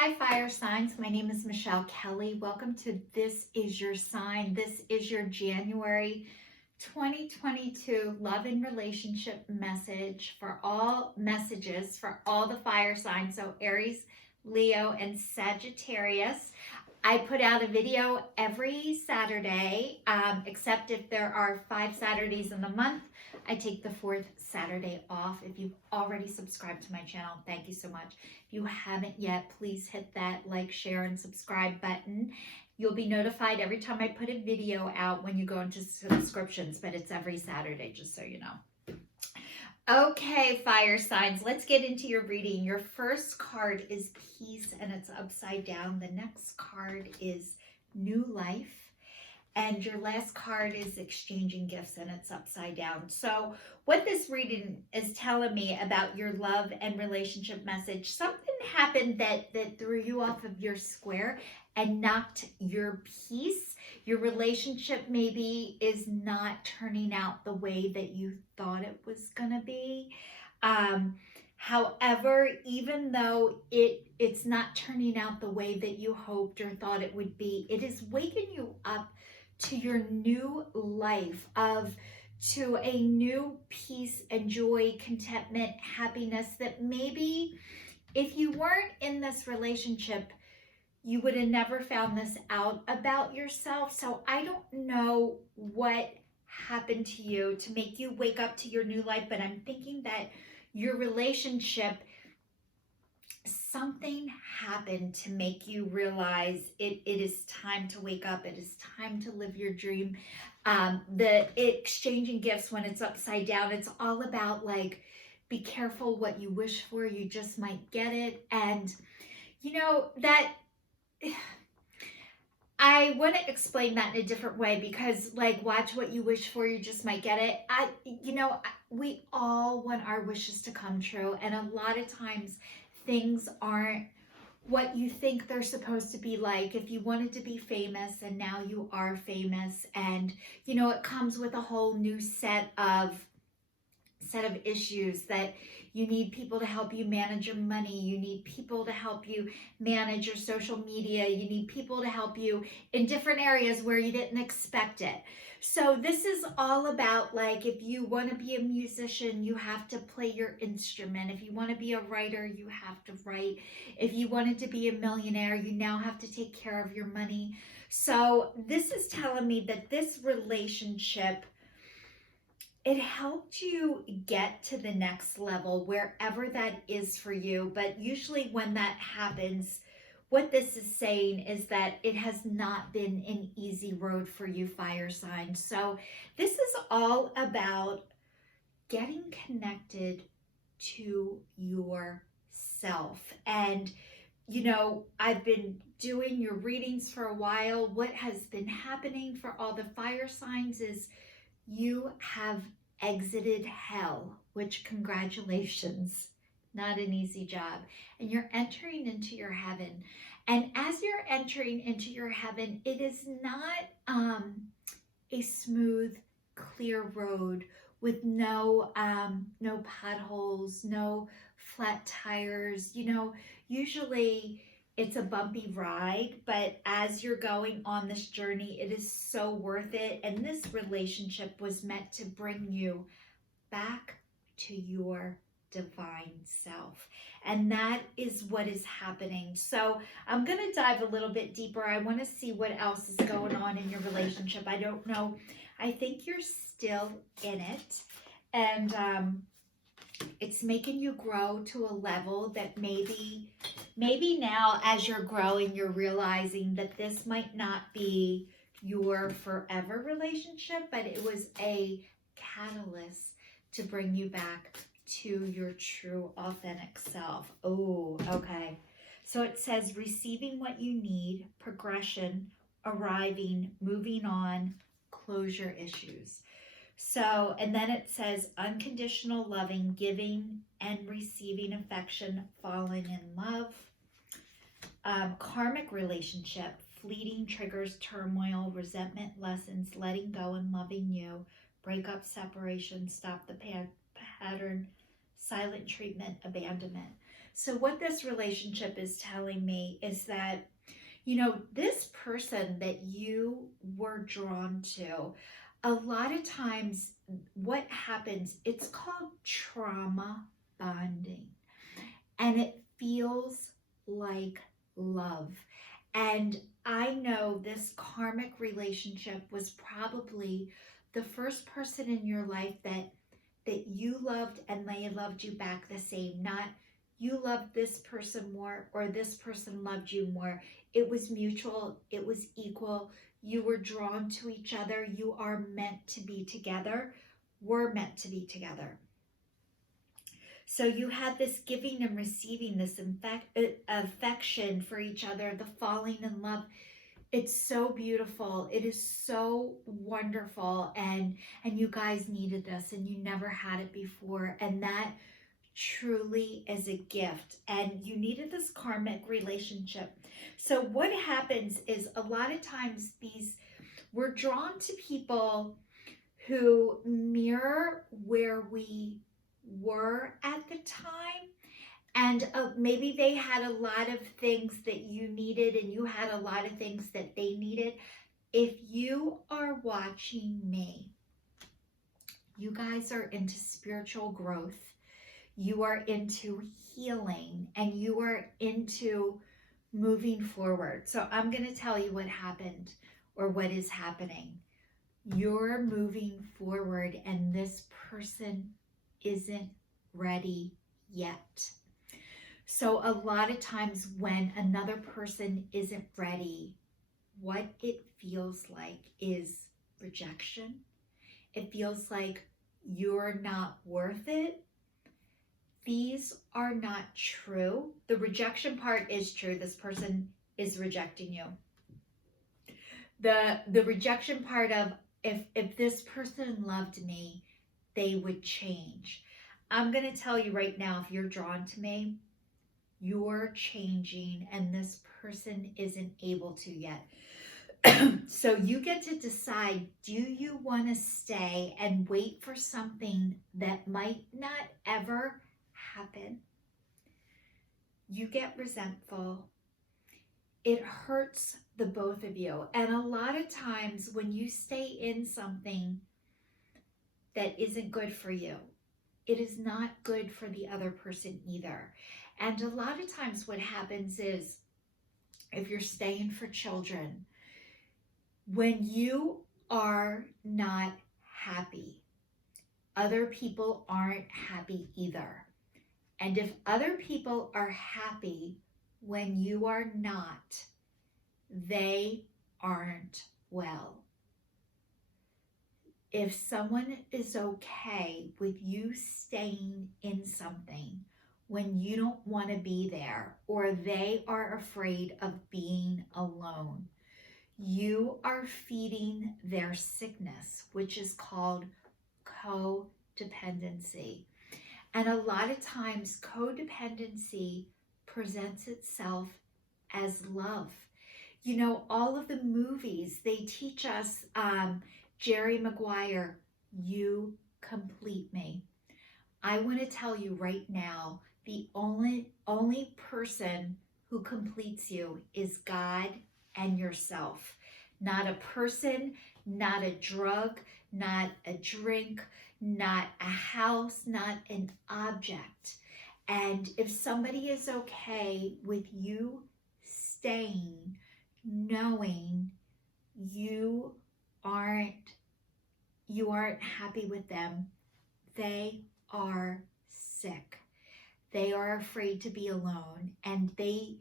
Hi, fire signs. My name is Michelle Kelly. Welcome to This Is Your Sign. This is your January 2022 love and relationship messages for all the fire signs. So Aries, Leo, and Sagittarius. I put out a video every Saturday, except if there are 5 Saturdays in the month. I take the 4th Saturday off. If you've already subscribed to my channel, thank you so much. If you haven't yet, please hit that like, share, and subscribe button. You'll be notified every time I put a video out when you go into subscriptions, but it's every Saturday, just so you know. Okay, fire signs, let's get into your reading. Your first card is peace, and it's upside down. The next card is new life. And your last card is exchanging gifts, and it's upside down. So what this reading is telling me about your love and relationship message, something happened that threw you off of your square and knocked your peace. Your relationship maybe is not turning out the way that you thought it was going to be. However, even though it's not turning out the way that you hoped or thought it would be, it is waking you up to your new life, to a new peace and joy, contentment, happiness that maybe if you weren't in this relationship, you would have never found this out about yourself. So I don't know what happened to you to make you wake up to your new life, but I'm thinking that your relationship, something happened to make you realize it is time to wake up. It is time to live your dream. The exchanging gifts, when it's upside down, it's all about like, be careful what you wish for. You just might get it. And you know that I want to explain that in a different way, because like, watch what you wish for, you just might get it. We all want our wishes to come true. And a lot of times things aren't what you think they're supposed to be. Like if you wanted to be famous and now you are famous, and it comes with a whole new set of issues that you need people to help you manage your money. You need people to help you manage your social media. You need people to help you in different areas where you didn't expect it. So this is all about, like, if you want to be a musician, you have to play your instrument. If you want to be a writer, you have to write. If you wanted to be a millionaire, you now have to take care of your money. So this is telling me that this relationship, it helped you get to the next level, wherever that is for you. But usually when that happens, what this is saying is that it has not been an easy road for you, fire signs. So this is all about getting connected to yourself. And I've been doing your readings for a while. What has been happening for all the fire signs is you have exited hell, which, congratulations, not an easy job. And you're entering into your heaven. And as you're entering into your heaven, it is not a smooth, clear road with no potholes, no flat tires. Usually it's a bumpy ride, but as you're going on this journey, it is so worth it. And this relationship was meant to bring you back to your divine self. And that is what is happening. So I'm going to dive a little bit deeper. I want to see what else is going on in your relationship. I don't know. I think you're still in it. And it's making you grow to a level that maybe now, as you're growing, you're realizing that this might not be your forever relationship, but it was a catalyst to bring you back to your true, authentic self. Oh, okay. So it says receiving what you need, progression, arriving, moving on, closure issues. So, and then it says unconditional loving, giving and receiving affection, falling in love. Karmic relationship, fleeting triggers, turmoil, resentment, lessons, letting go and loving you, breakup, separation, stop the pattern, silent treatment, abandonment. So what this relationship is telling me is that, this person that you were drawn to, a lot of times what happens, it's called trauma bonding, and it feels like love. And I know this karmic relationship was probably the first person in your life that you loved and they loved you back the same. Not you loved this person more or this person loved you more. It was mutual, it was equal. You were drawn to each other. You are meant to be together. We're meant to be together. So you had this giving and receiving, this affection for each other, the falling in love. It's so beautiful. It is so wonderful. And you guys needed this and you never had it before. And that truly is a gift. And you needed this karmic relationship. So what happens is a lot of times we're drawn to people who mirror where we were at the time, and maybe they had a lot of things that you needed and you had a lot of things that they needed. If you are watching me, you guys are into spiritual growth, you are into healing, and you are into moving forward. So I'm going to tell you what happened or what is happening. You're moving forward and this person isn't ready yet. So a lot of times when another person isn't ready, what it feels like is rejection. It feels like you're not worth it. These are not true. The rejection part is true. This person is rejecting you. The rejection part of if this person loved me, they would change. I'm going to tell you right now, if you're drawn to me, you're changing and this person isn't able to yet. So you get to decide, do you want to stay and wait for something that might not ever happen? You get resentful. It hurts the both of you. And a lot of times when you stay in something that isn't good for you, it is not good for the other person either. And a lot of times what happens is, if you're staying for children, when you are not happy, other people aren't happy either. And if other people are happy when you are not, they aren't well. If someone is okay with you staying in something when you don't want to be there, or they are afraid of being alone, you are feeding their sickness, which is called codependency. And a lot of times codependency presents itself as love. All of the movies, they teach us, Jerry Maguire, you complete me. I want to tell you right now, the only person who completes you is God and yourself. Not a person, not a drug, not a drink, not a house, not an object. And if somebody is okay with you staying, knowing you aren't happy with them, they are sick. They are afraid to be alone, and they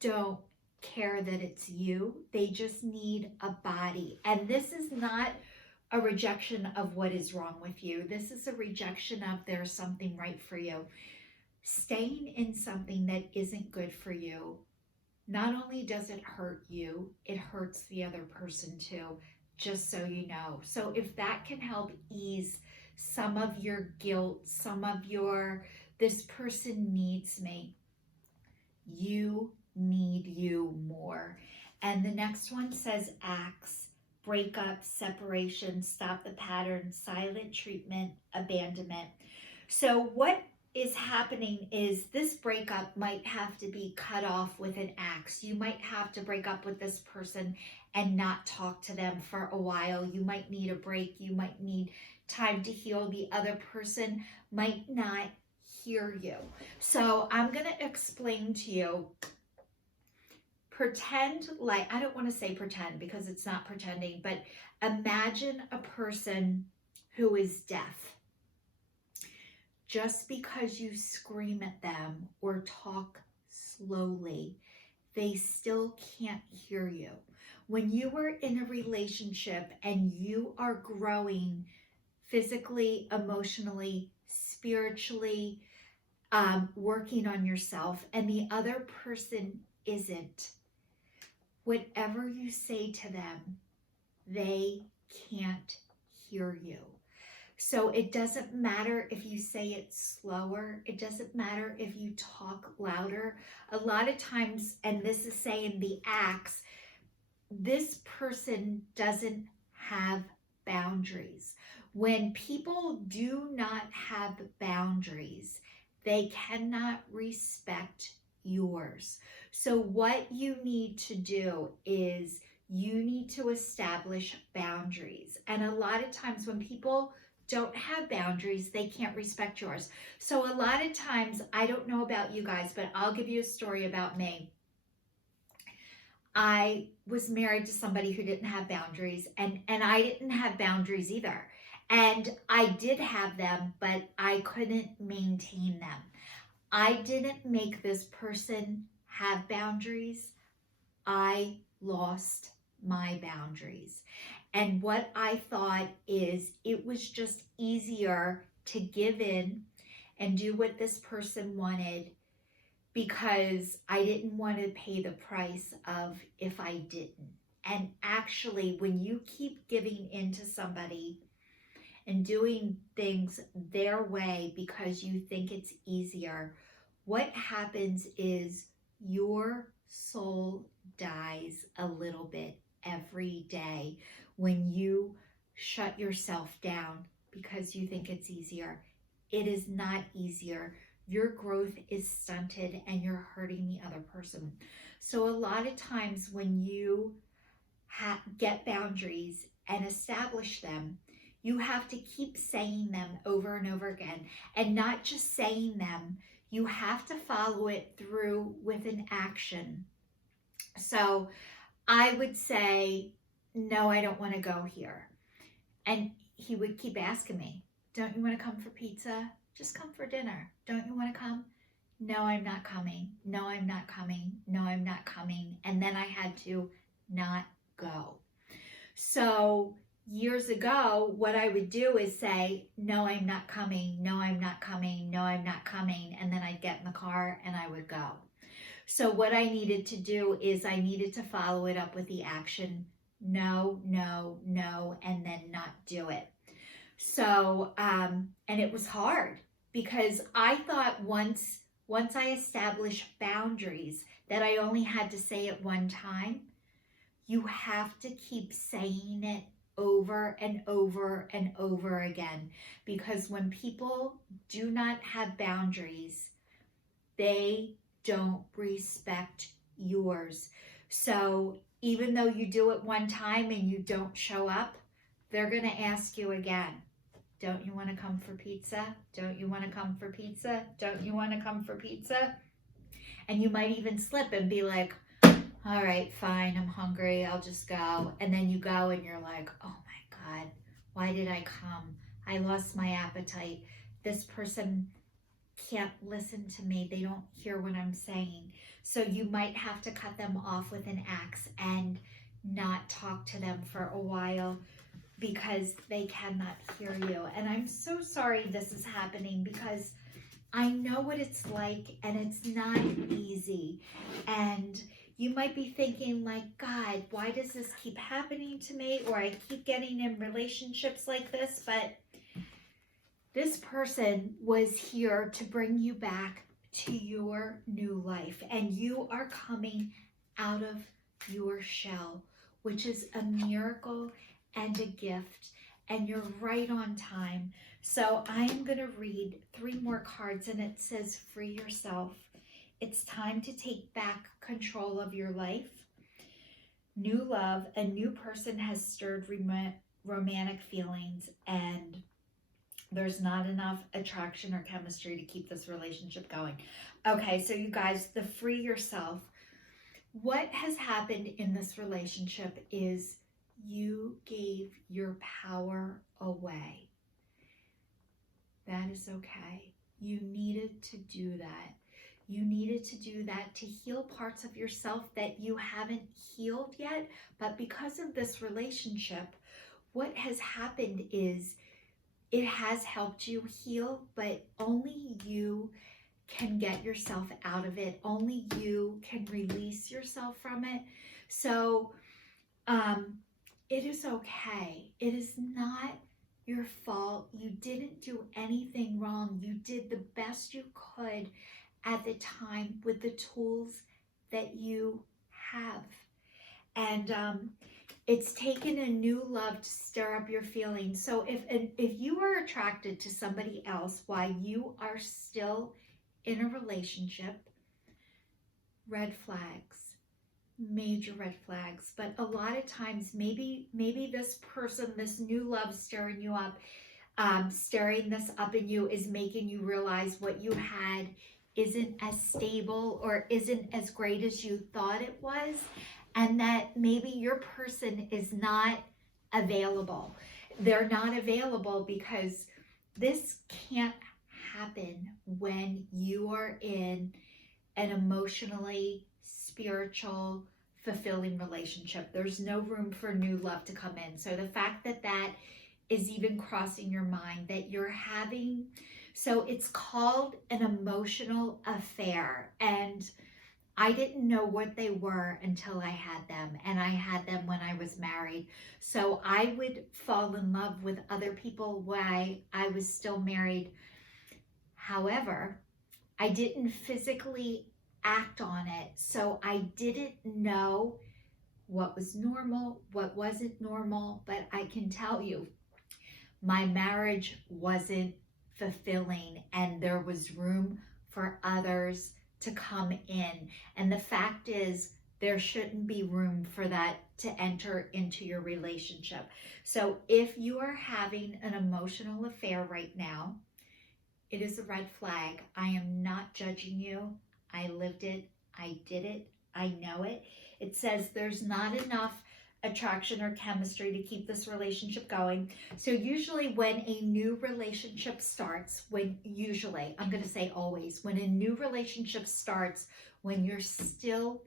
don't care that it's you. They just need a body. And this is not a rejection of what is wrong with you. This is a rejection of there's something right for you. Staying in something that isn't good for you, not only does it hurt you, it hurts the other person too, just so you know. So if that can help ease some of your guilt, some of your, this person needs me, you need you more. And the next one says acts, breakup, separation, stop the pattern, silent treatment, abandonment. So what is happening is this breakup might have to be cut off with an axe. You might have to break up with this person and not talk to them for a while. You might need a break. You might need time to heal. The other person might not hear you. So I'm going to explain to you. Pretend like, I don't want to say pretend because it's not pretending, but imagine a person who is deaf. Just because you scream at them or talk slowly, they still can't hear you. When you are in a relationship and you are growing physically, emotionally, spiritually, working on yourself, and the other person isn't, whatever you say to them, they can't hear you. So it doesn't matter if you say it slower. It doesn't matter if you talk louder. A lot of times, and this is saying the axe, this person doesn't have boundaries. When people do not have boundaries, they cannot respect yours. So what you need to do is you need to establish boundaries. And a lot of times when people don't have boundaries, they can't respect yours. So a lot of times, I don't know about you guys, but I'll give you a story about me. I was married to somebody who didn't have boundaries, and I didn't have boundaries either. And I did have them, but I couldn't maintain them. I didn't make this person have boundaries. I lost my boundaries. And what I thought is it was just easier to give in and do what this person wanted because I didn't want to pay the price of if I didn't. And actually, when you keep giving in to somebody and doing things their way because you think it's easier, what happens is your soul dies a little bit every day when you shut yourself down because you think it's easier. It is not easier. Your growth is stunted and you're hurting the other person. So a lot of times when you get boundaries and establish them, you have to keep saying them over and over again, and not just saying them. You have to follow it through with an action. So I would say, no, I don't want to go here. And he would keep asking me, don't you want to come for pizza? Just come for dinner. Don't you want to come? No, I'm not coming. No, I'm not coming. No, I'm not coming. And then I had to not go. So years ago, what I would do is say, no, I'm not coming. No, I'm not coming. No, I'm not coming. And then I'd get in the car and I would go. So what I needed to do is I needed to follow it up with the action, no, no, no, and then not do it. So, and it was hard because I thought once I established boundaries that I only had to say it one time. You have to keep saying it over and over and over again, because when people do not have boundaries, they don't respect yours. So even though you do it one time and you don't show up, they're going to ask you again. Don't you want to come for pizza? Don't you want to come for pizza? Don't you want to come for pizza? And you might even slip and be like, all right, fine, I'm hungry, I'll just go. And then you go and you're like, oh my God, why did I come? I lost my appetite. This person can't listen to me. They don't hear what I'm saying. So you might have to cut them off with an axe and not talk to them for a while because they cannot hear you. And I'm so sorry this is happening because I know what it's like and it's not easy. And you might be thinking like, God, why does this keep happening to me? Or I keep getting in relationships like this. But this person was here to bring you back to your new life. And you are coming out of your shell, which is a miracle and a gift. and you're right on time. So I'm going to read 3 more cards, and it says, free yourself. It's time to take back control of your life. New love, a new person has stirred romantic feelings, and there's not enough attraction or chemistry to keep this relationship going. Okay, so you guys, the free yourself. What has happened in this relationship is you gave your power away. That is okay. You needed to do that. You needed to do that to heal parts of yourself that you haven't healed yet. But because of this relationship, what has happened is it has helped you heal, but only you can get yourself out of it. Only you can release yourself from it. So it is okay. It is not your fault. You didn't do anything wrong. You did the best you could at the time with the tools that you have. And it's taken a new love to stir up your feelings. So if you are attracted to somebody else while you are still in a relationship, red flags, major red flags. But a lot of times, maybe this person, this new love stirring you up, stirring this up in you, is making you realize what you had isn't as stable or isn't as great as you thought it was, and that maybe your person is not available. They're not available because this can't happen when you are in an emotionally, spiritual, fulfilling relationship. There's no room for new love to come in. So the fact that that is even crossing your mind, that you're having, so it's called an emotional affair. And I didn't know what they were until I had them, and I had them when I was married. So I would fall in love with other people while I was still married. However, I didn't physically act on it. So I didn't know what was normal, what wasn't normal, but I can tell you, my marriage wasn't fulfilling, and there was room for others to come in. And the fact is, there shouldn't be room for that to enter into your relationship. So if you are having an emotional affair right now, it is a red flag. I am not judging you. I lived it. I did it. I know it. It says there's not enough attraction or chemistry to keep this relationship going. So usually when a new relationship starts, I'm going to say always, when a new relationship starts, when you're still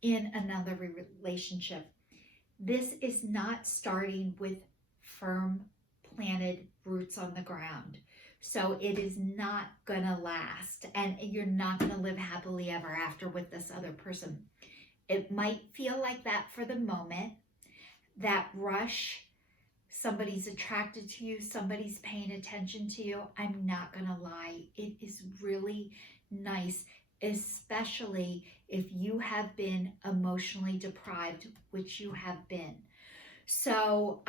in another relationship, this is not starting with firm planted roots on the ground. So it is not going to last, and you're not going to live happily ever after with this other person. It might feel like that for the moment, that rush, somebody's attracted to you, somebody's paying attention to you. I'm not going to lie. It is really nice, especially if you have been emotionally deprived, which you have been. So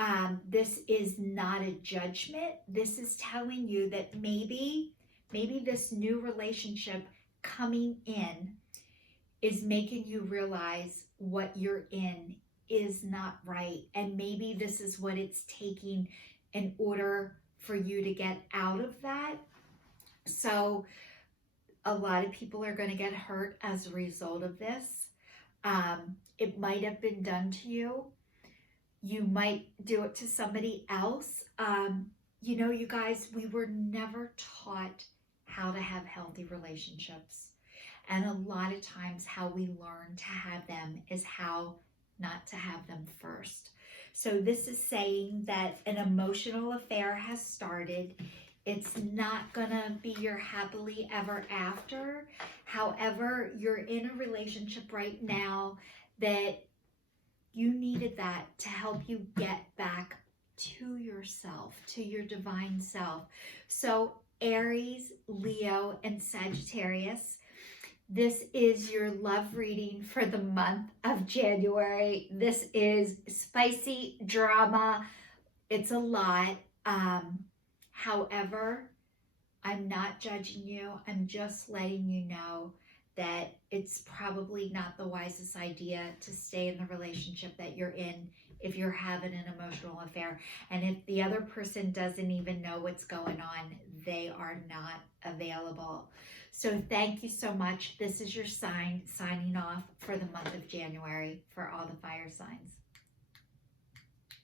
this is not a judgment. This is telling you that maybe this new relationship coming in is making you realize what you're in is not right. And maybe this is what it's taking in order for you to get out of that. So a lot of people are going to get hurt as a result of this. It might have been done to you. You might do it to somebody else. You guys, we were never taught how to have healthy relationships. And a lot of times how we learn to have them is how not to have them first. So this is saying that an emotional affair has started. It's not gonna be your happily ever after. However, you're in a relationship right now that you needed that to help you get back to yourself, to your divine self. So Aries, Leo, and Sagittarius, this is your love reading for the month of January. This is spicy drama. It's a lot. However, I'm not judging you. I'm just letting you know that it's probably not the wisest idea to stay in the relationship that you're in if you're having an emotional affair. And if the other person doesn't even know what's going on, they are not available. So thank you so much. This is your signing off for the month of January for all the fire signs.